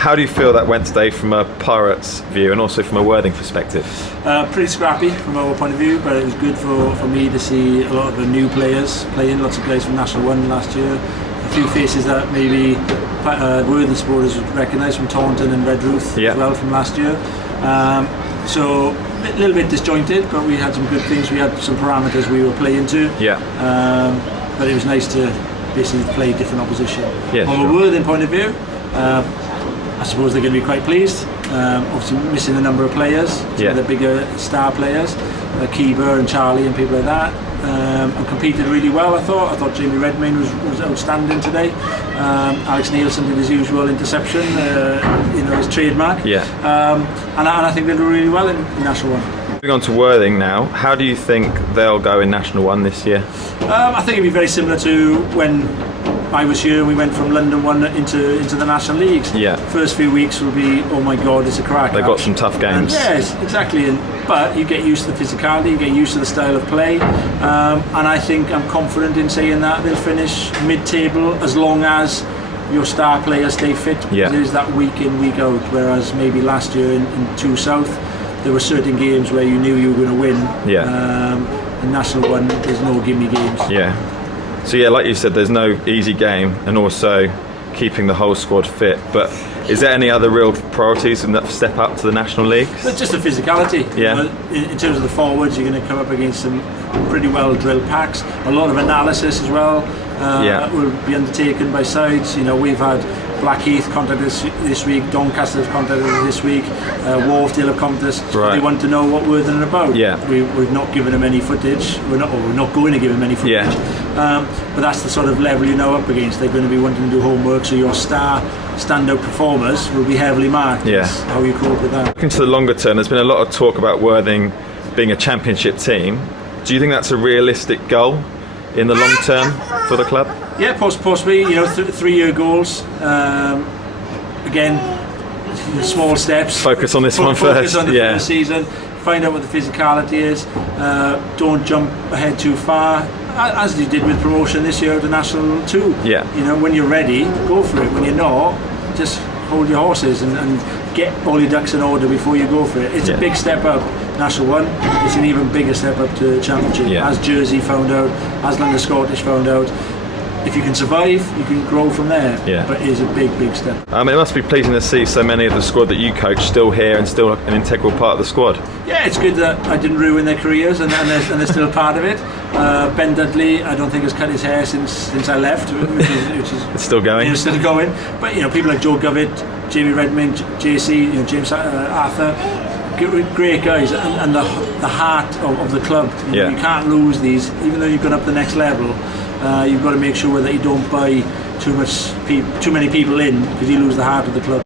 How do you feel that went today from a Pirates view and also from a Worthing perspective? Pretty scrappy from our point of view, but it was good for me to see a lot of the new players playing, lots of players from National 1 last year, a few faces that maybe Worthing supporters would recognise from Taunton and Redruth as well from last year. So a little bit disjointed, but we had some good things. We had some parameters we were playing to. But it was nice to basically play different opposition. From a Worthing point of view, I suppose they're going to be quite pleased. Obviously missing a number of players, some of the bigger star players, Keeber and Charlie and people like that, and competed really well. I thought Jamie Redmayne was outstanding today. Alex Nielsen did his usual interception, his trademark. And I think they did really well in National 1. Moving on to Worthing now, how do you think they'll go in National 1 this year? I think it'll be very similar to when I was here and we went from London 1 into the National Leagues. First few weeks will be, oh my god, it's a crack. They've got some tough games. Yes, exactly. But you get used to the physicality, you get used to the style of play, and I think I'm confident in saying that they'll finish mid-table as long as your star players stay fit. There's that week in, week out, whereas maybe last year in 2 South there were certain games where you knew you were going to win. In National 1 there's no gimme games. So like you said, there's no easy game, and also keeping the whole squad fit. But is there any other real priorities in that step up to the National League? It's just the physicality. In terms of the forwards, you're going to come up against some pretty well drilled packs. A lot of analysis as well will be undertaken by sides. We've had Blackheath contact us this week, Doncaster's contacted us this week, Wharfdale have contacted us. They want to know what Worthing are about. We've not given them any footage. We're not going to give them any footage. But that's the sort of level you're now up against. They're going to be wanting to do homework, so your standout performers will be heavily marked. How you cope with that. Looking to the longer term, there's been a lot of talk about Worthing being a championship team. Do you think that's a realistic goal in the long term for the club? Yeah, possibly. 3-year goals. Again, small steps. Focus on this one first. Focus on the first season. Find out what the physicality is. Don't jump ahead too far, as you did with promotion this year to National 2. When you're ready, go for it. When you're not, just hold your horses and get all your ducks in order before you go for it. It's a big step up. National 1, it's an even bigger step up to Championship. As Jersey found out, as London Scottish found out. If you can survive, you can grow from there. But it is a big step. It must be pleasing to see so many of the squad that you coach still here and still an integral part of the squad. Yeah, it's good that I didn't ruin their careers and they're still part of it. Ben Dudley, I don't think has cut his hair since I left, which is it's still going. It's still going. But people like Joe Govett, Jamie Redmayne, JC, James Arthur. Great guys, and the heart of the club. You can't lose these, even though you've gone up the next level. You've got to make sure that you don't buy too many people in, because you lose the heart of the club.